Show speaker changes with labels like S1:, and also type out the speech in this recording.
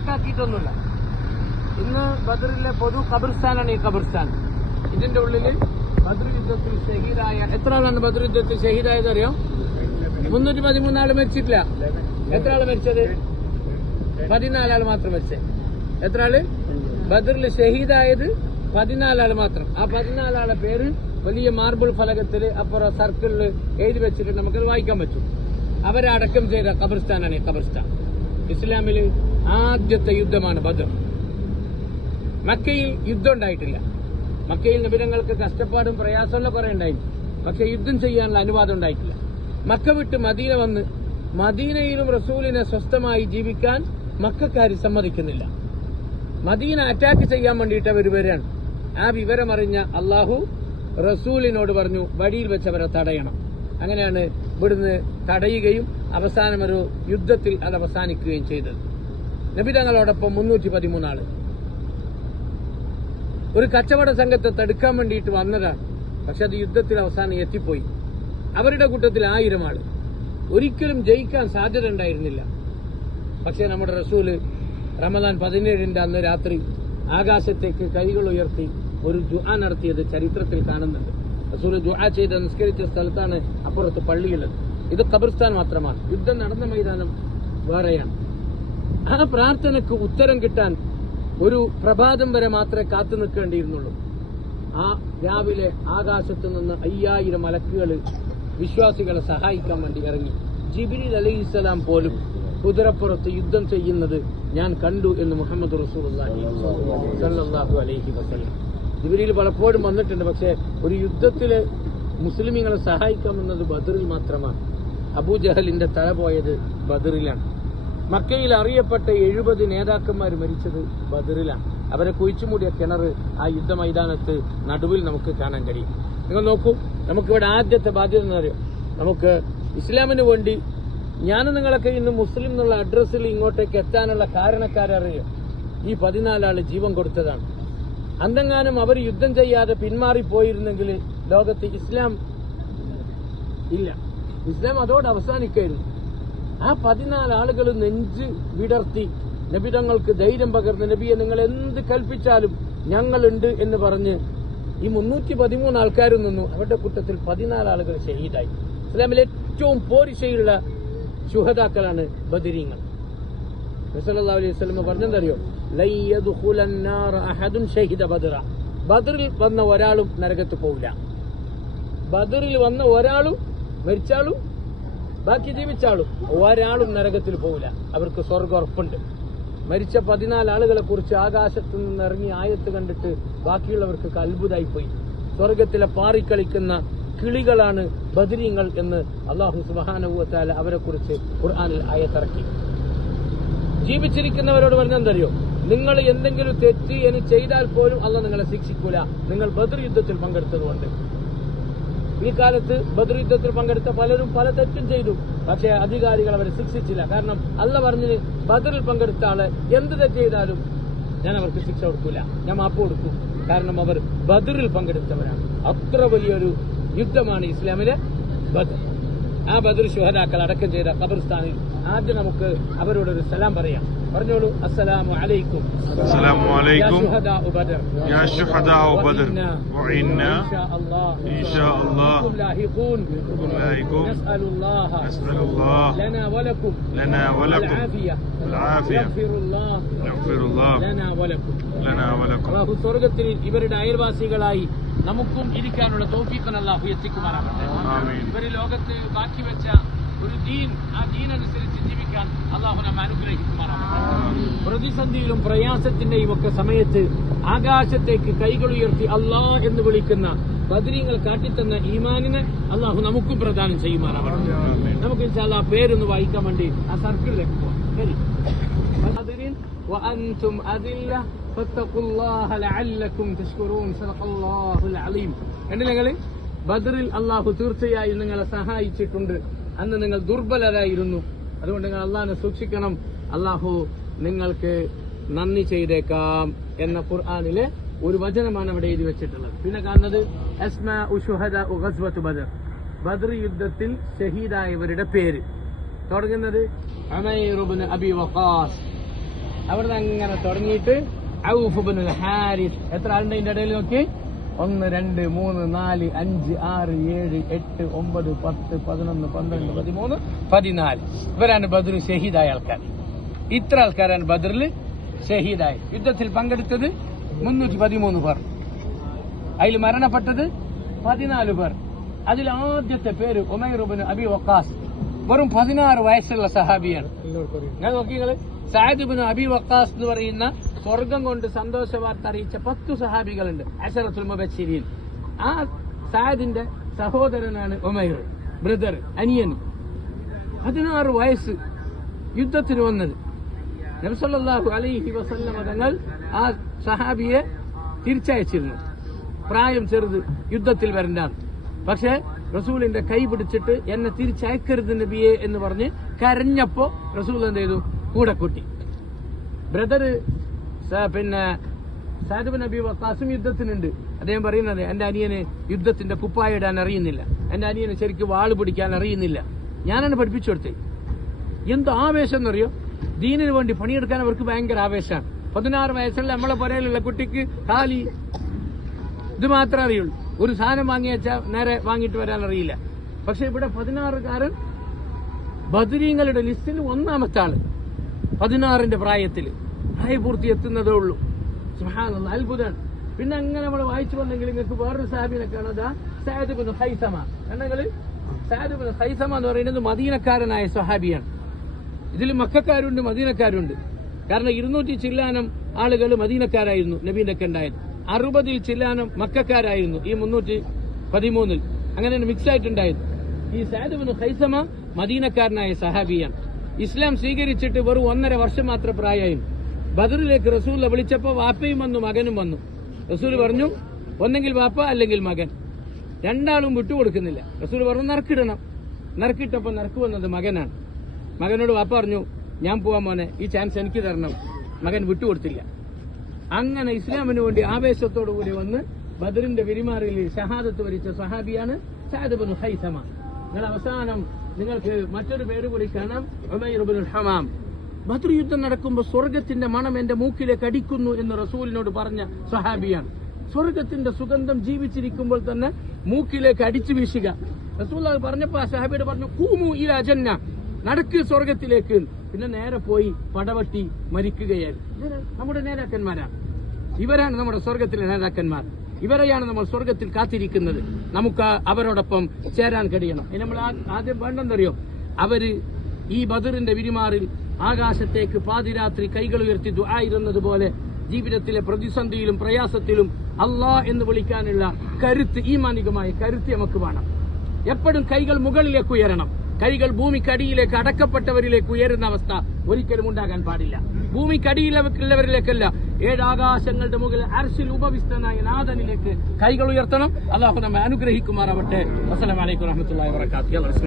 S1: കണക്കാക്കിയിട്ടൊന്നുമില്ല ഇന്ന് ബദറിലെ പൊതു ഖബർസ്ഥാനാണ് ഈ ഖബർസ്ഥാൻ ഇതിന്റെ ഉള്ളിൽ ബദർ യുദ്ധത്തിൽ ഷഹീദായ എത്ര ആളാണ് ബദർ യുദ്ധത്തിൽ ഷഹീദായത് അറിയാം മുന്നൂറ്റി പതിമൂന്ന് മരിച്ചിട്ടില്ല എത്ര ആള് മരിച്ചത് പതിനാലാൾ മാത്രം മരിച്ചത് എത്ര ആള് ബദറിൽ ഷഹീദായത് പതിനാലാൾ മാത്രം ആ പതിനാലാളെ പേര് വലിയ മാർബിൾ ഫലകത്തിൽ അപ്പുറം സർക്കിളിൽ എഴുതി വെച്ചിട്ട് നമുക്കത് വായിക്കാൻ പറ്റും അവരടക്കം ചെയ്ത ഖബർസ്ഥാനാണ് ഈ ഖബർസ്ഥാൻ ഇസ്ലാമിൽ ആദ്യത്തെ യുദ്ധമാണ് ബദർ മക്കയിൽ യുദ്ധം ഉണ്ടായിട്ടില്ല മക്കയിൽ നിബിരങ്ങൾക്ക് കഷ്ടപ്പാടും പ്രയാസങ്ങളും കുറെ ഉണ്ടായി പക്ഷെ യുദ്ധം ചെയ്യാനുള്ള അനുവാദം ഉണ്ടായിട്ടില്ല മക്ക വിട്ട് മദീന വന്ന് മദീനയിലും റസൂലിനെ സ്വസ്ഥമായി ജീവിക്കാൻ മക്കാർ സമ്മതിക്കുന്നില്ല മദീന അറ്റാക്ക് ചെയ്യാൻ വേണ്ടിയിട്ട് അവർ വരാണ് ആ വിവരമറിഞ്ഞ അള്ളാഹു റസൂലിനോട് പറഞ്ഞു വഴിയിൽ വെച്ചവരെ തടയണം അങ്ങനെയാണ് ഇവിടുന്ന് തടയുകയും അവസാനം ഒരു യുദ്ധത്തിൽ അത് അവസാനിക്കുകയും ചെയ്തത് നബിതങ്ങളോടൊപ്പം മുന്നൂറ്റി പതിമൂന്നാള് ഒരു കച്ചവട സംഘത്തെ തടുക്കാൻ വേണ്ടിയിട്ട് വന്നതാണ് പക്ഷെ അത് യുദ്ധത്തിൽ അവസാനം എത്തിപ്പോയി അവരുടെ കൂട്ടത്തിൽ ആയിരം ആള് ഒരിക്കലും ജയിക്കാൻ സാധ്യത ഉണ്ടായിരുന്നില്ല പക്ഷെ നമ്മുടെ റസൂല് റമദാൻ പതിനേഴിന്റെ അന്ന് രാത്രി ആകാശത്തേക്ക് കൈകൾ ഉയർത്തി ഒരു ജുആ നടത്തിയത് ചരിത്രത്തിൽ കാണുന്നുണ്ട് റസൂല് ജുആ ചെയ്ത് നിസ്കരിച്ച സ്ഥലത്താണ് അപ്പുറത്ത് പള്ളിയുള്ളത് ഇത് കബർസ്ഥാൻ മാത്രമാണ് യുദ്ധം നടന്ന മൈതാനം വേറെയാണ് ആ പ്രാർത്ഥനക്ക് ഉത്തരം കിട്ടാൻ ഒരു പ്രഭാതം വരെ മാത്രമേ കാത്തു നിൽക്കേണ്ടിയിരുന്നുള്ളൂ ആ രാവിലെ ആകാശത്ത് നിന്ന് അയ്യായിരം അലക്കുകൾ വിശ്വാസികളെ സഹായിക്കാൻ വേണ്ടി ഇറങ്ങി ജിബിലി അലി ഇസ്ലാം പോലും കുതിരപ്പുറത്ത് യുദ്ധം ചെയ്യുന്നത് ഞാൻ കണ്ടു എന്ന് മുഹമ്മദ് റസൂൽഹു അലൈഹി പലപ്പോഴും വന്നിട്ടുണ്ട് പക്ഷേ ഒരു യുദ്ധത്തില് മുസ്ലിമീങ്ങളെ സഹായിക്കാമെന്നത് ബദറിൽ മാത്രമാണ് അബൂജഹലിന്റെ തല പോയത് ബദറിലാണ് മക്കയിൽ അറിയപ്പെട്ട എഴുപത് നേതാക്കന്മാർ മരിച്ചത് ബദറിലാണ് അവരെ കുഴിച്ചുമൂടിയ കിണർ ആ യുദ്ധ മൈതാനത്ത് നടുവിൽ നമുക്ക് കാണാൻ കഴിയും നിങ്ങൾ നോക്കൂ നമുക്കിവിടെ ആദ്യത്തെ ബാധ്യത എന്ന് അറിയാം നമുക്ക് ഇസ്ലാമിന് വേണ്ടി ഞാൻ നിങ്ങളൊക്കെ ഇന്ന് മുസ്ലിം എന്നുള്ള അഡ്രസ്സിൽ ഇങ്ങോട്ടേക്ക് എത്താനുള്ള കാരണക്കാരറിയോ ഈ പതിനാലാള് ജീവൻ കൊടുത്തതാണ് അന്തെങ്ങാനും അവർ യുദ്ധം ചെയ്യാതെ പിന്മാറിപ്പോയിരുന്നെങ്കിൽ ലോകത്ത് ഇസ്ലാം ഇല്ല ഇസ്ലാം അതോടെ അവസാനിക്കായിരുന്നു ആ പതിനാല് ആളുകൾ നെഞ്ച് വിടർത്തി നബിതങ്ങൾക്ക് ധൈര്യം പകർന്ന് നബിയെ നിങ്ങൾ എന്ത് കൽപ്പിച്ചാലും ഞങ്ങളുണ്ട് എന്ന് പറഞ്ഞ് ഈ മുന്നൂറ്റി പതിമൂന്ന് ആൾക്കാരിൽ നിന്നു അവരുടെ കൂട്ടത്തിൽ പതിനാല് ആളുകൾ ഷഹീദായി ഇസ്ലാമിൽ ഏറ്റവും പോരിശയുള്ള ശുഹതാക്കളാണ് ബദിരീങ്ങൾ നബിസല്ലാ അലൈഹി ബദറ ബദറിൽ വന്ന ഒരാളും നരകത്ത് പോവില്ല ബദറിൽ വന്ന ഒരാളും മരിച്ചാളും ബാക്കി ജീവിച്ചാളും ഒരാളും നരകത്തിൽ പോവില്ല അവർക്ക് സ്വർഗം ഉറപ്പുണ്ട് മരിച്ച പതിനാല് ആളുകളെ കുറിച്ച് ആകാശത്തു നിന്ന് ഇറങ്ങി ആയത്ത് കണ്ടിട്ട് ബാക്കിയുള്ളവർക്ക് അത്ഭുതമായി പോയി സ്വർഗത്തിലെ പാറിക്കളിക്കുന്ന കിളികളാണ് ബദരീങ്ങൾ എന്ന് അള്ളാഹു സുബാനുഭവത്താല അവരെ കുറിച്ച് ഖുർആാനിൽ ആയത്തിറക്കി ജീവിച്ചിരിക്കുന്നവരോട് പറഞ്ഞെന്തറിയോ നിങ്ങൾ എന്തെങ്കിലും തെറ്റ് ഇനി ചെയ്താൽ പോലും അല്ല നിങ്ങളെ ശിക്ഷിക്കൂല നിങ്ങൾ ബദർ യുദ്ധത്തിൽ പങ്കെടുത്തതുകൊണ്ട് ഈ കാലത്ത് യുദ്ധത്തിൽ പങ്കെടുത്ത പലരും പല തെറ്റും ചെയ്തു പക്ഷേ അധികാരികൾ അവരെ ശിക്ഷിച്ചില്ല കാരണം അല്ല പറഞ്ഞത് ബദറിൽ പങ്കെടുത്ത ആള് എന്ത് തെറ്റ് ചെയ്താലും ഞാൻ അവർക്ക് ശിക്ഷ കൊടുക്കൂല ഞാൻ മാപ്പ് കൊടുക്കും കാരണം അവർ ബദറിൽ പങ്കെടുത്തവരാണ് അത്ര വലിയൊരു യുദ്ധമാണ് ഇസ്ലാമിലെ ബദർ ആ ബദർ ശുഹരാക്കൾ അടക്കം ചെയ്ത ഖബർസ്ഥാനിൽ ആദ്യം നമുക്ക് അവരോടൊരു സലാം പറയാം السلام عليكم
S2: السلام عليكم يا
S1: شهداء بدر
S2: يا شهداء بدر وعنا ان
S1: شاء الله
S2: ان شاء الله
S1: لاحقون لاحقون نسال الله
S2: نسال الله
S1: لنا ولكم
S2: لنا ولكم العافيه العافيه
S1: يغفر الله
S2: يغفر الله
S1: لنا ولكم
S2: لنا ولكم
S1: الله سرغتين இவரட அயர்வாசிகளாய் நமக்கும் இருக்கானுள்ள தௌஃபீக்கன் அல்லாஹ் எத்திக்குமாறாக ஆமீன் இவரை லோகத்துக்கு பாக்கி வச்ச ஒரு தீன் ஆ தீன் அனுசரித்து പ്രതിസന്ധിയിലും പ്രയാസത്തിന്റെയും ഒക്കെ സമയത്ത് ആകാശത്തേക്ക് കൈകൾ ഉയർത്തി അല്ലാ എന്ന് വിളിക്കുന്ന ബദരീങ്ങൾ കാട്ടിത്തന്ന ഈമാനിനെ അള്ളാഹു നമുക്കും പ്രദാനം ചെയ്യുമാറാവണം നമുക്ക് ആ പേരൊന്ന് വായിക്കാൻ വേണ്ടി ആ സർക്കിളിലേക്ക് പോവാം ശരി وأنتم ബദറിൽ അള്ളാഹു തീർച്ചയായും നിങ്ങളെ സഹായിച്ചിട്ടുണ്ട് അന്ന് നിങ്ങൾ ദുർബലരായിരുന്നു അതുകൊണ്ട് നിങ്ങൾ അള്ളാഹിനെ സൂക്ഷിക്കണം അള്ളാഹു നിങ്ങൾക്ക് നന്ദി ചെയ്തേക്കാം എന്ന ഖുർആാനില് ഒരു വചനമാണ് അവിടെ എഴുതി വെച്ചിട്ടുള്ളത് പിന്നെ കാണുന്നത് ബദർ ബദർ യുദ്ധത്തിൽ ഷഹീദായവരുടെ പേര് തുടങ്ങുന്നത് അമൈറുബിന് അബി വഫാസ് അവിടുന്ന് അങ്ങനെ തുടങ്ങിയിട്ട് ഔഫുബിന് ഹാരിസ് എത്ര ആളുണ്ട് ഇതിന്റെ ഇടയിൽ നോക്കി ഒന്ന് രണ്ട് മൂന്ന് നാല് അഞ്ച് ആറ് ഏഴ് എട്ട് ഒമ്പത് പത്ത് പതിനൊന്ന് പന്ത്രണ്ട് പതിമൂന്ന് പതിനാല് ഇവരാണ് ബദർ ഷഹീദായ ആൾക്കാർ ഇത്ര ആൾക്കാരാണ് ബദറിൽ ഷഹീദായ യുദ്ധത്തിൽ പങ്കെടുത്തത് മുന്നൂറ്റി പതിമൂന്ന് പേർ അതിൽ മരണപ്പെട്ടത് പതിനാല് പേർ അതിൽ ആദ്യത്തെ പേര് ഉമൈറുബിന് അബി വക്കാസ് വെറും പതിനാറ് വയസ്സുള്ള സഹാബിയാണ് ഞാൻ നോക്കിയങ്ങള് സാദിബിന് അബി വക്കാസ് എന്ന് പറയുന്ന സ്വർഗം കൊണ്ട് സന്തോഷ വാർത്ത അറിയിച്ച പത്തു സഹാബികളുണ്ട് അഷറത്തുൽ മുബശ്ശിരിയിൽ ആ സാദിന്റെ സഹോദരനാണ് ഒമൈർ ബ്രദർ അനിയൻ പതിനാറ് വയസ്സ് യുദ്ധത്തിന് വന്നത് നബ്സല്ലാഹു അലൈഹി വസല്ല മതങ്ങൾ ആ സഹാബിയെ തിരിച്ചയച്ചിരുന്നു പ്രായം ചെറുത് യുദ്ധത്തിൽ വരണ്ട പക്ഷെ റസൂലിന്റെ കൈ പിടിച്ചിട്ട് എന്നെ തിരിച്ചയക്കരുത് നബിയെ എന്ന് പറഞ്ഞ് കരഞ്ഞപ്പോ റസൂൽ എന്ത് ചെയ്തു കൂടെ കൂട്ടി ബ്രദർ പിന്നെ സാദബ് നബി വക്കാസും യുദ്ധത്തിനുണ്ട് അദ്ദേഹം പറയുന്നത് എന്റെ അനിയന് യുദ്ധത്തിന്റെ കുപ്പായ ഇടാൻ അറിയുന്നില്ല എന്റെ അനിയന് ശരിക്കും വാള് പിടിക്കാൻ അറിയുന്നില്ല ഞാനാണ് പഠിപ്പിച്ചു കൊടുത്തത് എന്ത് ആവേശം എന്നറിയോ ദീനിന് വേണ്ടി പണിയെടുക്കാൻ അവർക്ക് ഭയങ്കര ആവേശമാണ് പതിനാറ് വയസ്സുള്ള നമ്മളെ പുരയിലുള്ള കുട്ടിക്ക് കാലി ഇത് മാത്രമേ അറിയുള്ളൂ ഒരു സാധനം വാങ്ങി വെച്ചാൽ നേരെ വാങ്ങിയിട്ട് വരാൻ അറിയില്ല പക്ഷെ ഇവിടെ പതിനാറുകാരൻ ബദരീങ്ങളുടെ ലിസ്റ്റിൽ ഒന്നാമത്തെ ആള് പതിനാറിന്റെ പ്രായത്തിൽ പ്രായപൂർത്തി എത്തുന്നതേ ഉള്ളൂ സുഹാനുള്ള അത്ഭുതമാണ് പിന്നെ അങ്ങനെ നമ്മൾ വായിച്ചു വന്നെങ്കിൽ നിങ്ങൾക്ക് വേറൊരു സാബിനെ കാണാതാ സാദിബിന് ഹൈസമ എന്നെങ്കിൽ സാദിബിന് ഹൈസമ എന്ന് പറയുന്നത് മദീനക്കാരനായ സഹാബിയാണ് ഇതിൽ മക്കാരുണ്ട് മദീനക്കാരുണ്ട് കാരണം ഇരുന്നൂറ്റി ചില്ലാനം ആളുകൾ മദീനക്കാരായിരുന്നു നബീന്റെ ഒക്കെ ഉണ്ടായത് അറുപതിൽ ചില്ലാനം മക്കാരായിരുന്നു ഈ മുന്നൂറ്റി പതിമൂന്നിൽ അങ്ങനെ മിക്സ് ആയിട്ടുണ്ടായത് ഈ സാദുബിന് ഹൈസമ മദീനക്കാരനായ സഹാബിയാണ് ഇസ്ലാം സ്വീകരിച്ചിട്ട് വെറും ഒന്നര വർഷം മാത്രം പ്രായം ബദറിലേക്ക് റസൂലിനെ വിളിച്ചപ്പോൾ വാപ്പയും വന്നു മകനും വന്നു റസൂൽ പറഞ്ഞു ഒന്നെങ്കിൽ വാപ്പ അല്ലെങ്കിൽ മകൻ രണ്ടാളും വിട്ടുകൊടുക്കുന്നില്ല റസൂൽ പറഞ്ഞു നറുക്കിടണം നറുക്കിട്ടപ്പോൾ നറുക്ക് വന്നത് മകനാണ് മകനോട് വാപ്പ പറഞ്ഞു ഞാൻ പോവാൻ മോനെ ഈ ചാൻസ് എനിക്ക് തരണം മകൻ വിട്ടുകൊടുത്തില്ല അങ്ങനെ ഇസ്ലാമിന് വേണ്ടി ആവേശത്തോടു കൂടി വന്ന് ബദറിന്റെ പെരുമാറിയിൽ ഷഹാദത്ത് വരിച്ച സഹാബിയാണ് ഷാദബ് ഹൈസമ നിങ്ങൾ അവസാനം നിങ്ങൾക്ക് മറ്റൊരു പേര് കൂടി കാണാം ഹമാം ബദ്ർ യുദ്ധം നടക്കുമ്പോൾ സ്വർഗത്തിന്റെ മണം എന്റെ മൂക്കിലേക്ക് അടിക്കുന്നു എന്ന് റസൂലിനോട് പറഞ്ഞ സഹാബിയാണ് സ്വർഗത്തിന്റെ സുഗന്ധം ജീവിച്ചിരിക്കുമ്പോൾ തന്നെ മൂക്കിലേക്ക് അടിച്ചു വീശുക റസൂൽ പറഞ്ഞപ്പോ ആ സഹാബിയോട് പറഞ്ഞു കൂമു ഈ രാജന്ന നടക്ക് സ്വർഗത്തിലേക്ക് പിന്നെ നേരെ പോയി പടവട്ടി മരിക്കുകയായിരുന്നു നമ്മുടെ നേതാക്കന്മാരാണ് ഇവരാണ് നമ്മുടെ സ്വർഗത്തിലെ നേതാക്കന്മാർ ഇവരെയാണ് നമ്മൾ സ്വർഗത്തിൽ കാത്തിരിക്കുന്നത് നമുക്ക് അവരോടൊപ്പം ചേരാൻ കഴിയണം ഇനി നമ്മൾ ആദ്യം വേണ്ടെന്നറിയോ അവര് ഈ ബദറിന്റെ വിരിമാറിൽ ആകാശത്തേക്ക് പാതിരാത്രി കൈകൾ ഉയർത്തി ആയിരുന്നതുപോലെ ജീവിതത്തിലെ പ്രതിസന്ധിയിലും പ്രയാസത്തിലും അള്ളാ എന്ന് വിളിക്കാനുള്ള കരുത്ത് ഈ മാനികമായ കരുത്ത് നമുക്ക് വേണം എപ്പോഴും കൈകൾ മുകളിലേക്ക് ഉയരണം കൈകൾ ഭൂമിക്കടിയിലേക്ക് അടക്കപ്പെട്ടവരിലേക്ക് ഉയരുന്ന അവസ്ഥ ഒരിക്കലും ഉണ്ടാകാൻ പാടില്ല ഭൂമിക്കടിയിലുള്ളവരിലേക്കല്ല ഏഴാകാശങ്ങളുടെ മുകളിൽ അർശിൽ ഉപവിഷ്ടനായ നാഥനിലേക്ക് കൈകൾ ഉയർത്തണം അള്ളാഹു നമ്മെ അനുഗ്രഹിക്കുമാറാവട്ടെ അസ്സലാമലൈക്കും വാഹമത്തല്ലാ വാത്തു